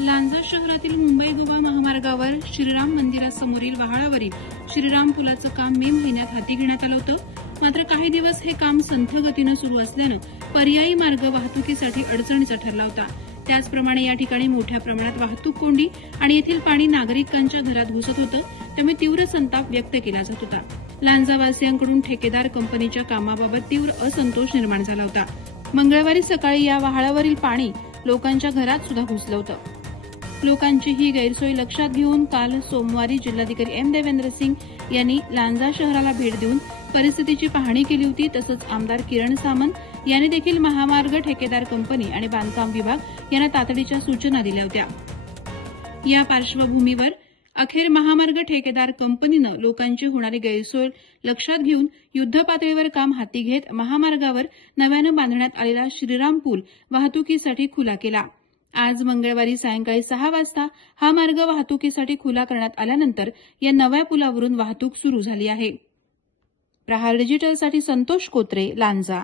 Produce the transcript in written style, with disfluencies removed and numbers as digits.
लांजा शहरातील मुंबई गोवा महामार्गावर श्रीराम मंदिरासमोरील वहाळावरील श्रीराम पुलाचं काम मे महिन्यात हाती घेण्यात आलं होतं. मात्र काही दिवस हे काम संथ गतीनं सुरू असल्यानं पर्यायी मार्ग वाहतुकीसाठी अडचणीचा ठरला होता. त्याचप्रमाणे या ठिकाणी मोठ्या प्रमाणात वाहतूक कोंडी आणि येथील पाणी नागरिकांच्या घरात घुसत होतं, त्यामुळे तीव्र संताप व्यक्त केला जात होता. लांजावासियांकडून ठेकेदार कंपनीच्या कामाबाबत तीव्र असंतोष निर्माण झाला होता. मंगळवारी सकाळी या वहाळावरील पाणी लोकांच्या घरात सुद्धा घुसलं होतं. लोकांची ही गैरसोय लक्षात घेऊन काल सोमवारी जिल्हाधिकारी एम देवेंद्र सिंग यांनी लांजा शहराला भेट देऊन परिस्थितीची पाहणी केली होती. तसंच आमदार किरण सामंत यांनी देखील महामार्ग ठेकेदार कंपनी आणि बांधकाम विभाग यांना तातडीच्या सूचना दिल्या होत्या. या पार्श्वभूमीवर अखेर महामार्ग ठेकेदार कंपनीनं लोकांची होणारी गैरसोय लक्षात घेऊन युद्धपातळीवर काम हाती घेत महामार्गावर नव्यानं बांधण्यात आलेला श्रीराम पूल वाहतुकीसाठी खुला केला. आज मंगळवारी सायंकाळी 6 वाजता हा मार्ग वाहतुकीसाठी खुला करण्यात आल्यानंतर या नव्या पुलावरून वाहतूक सुरू झाली आहे. प्रहार डिजिटलसाठी संतोष कोत्रे, लांजा.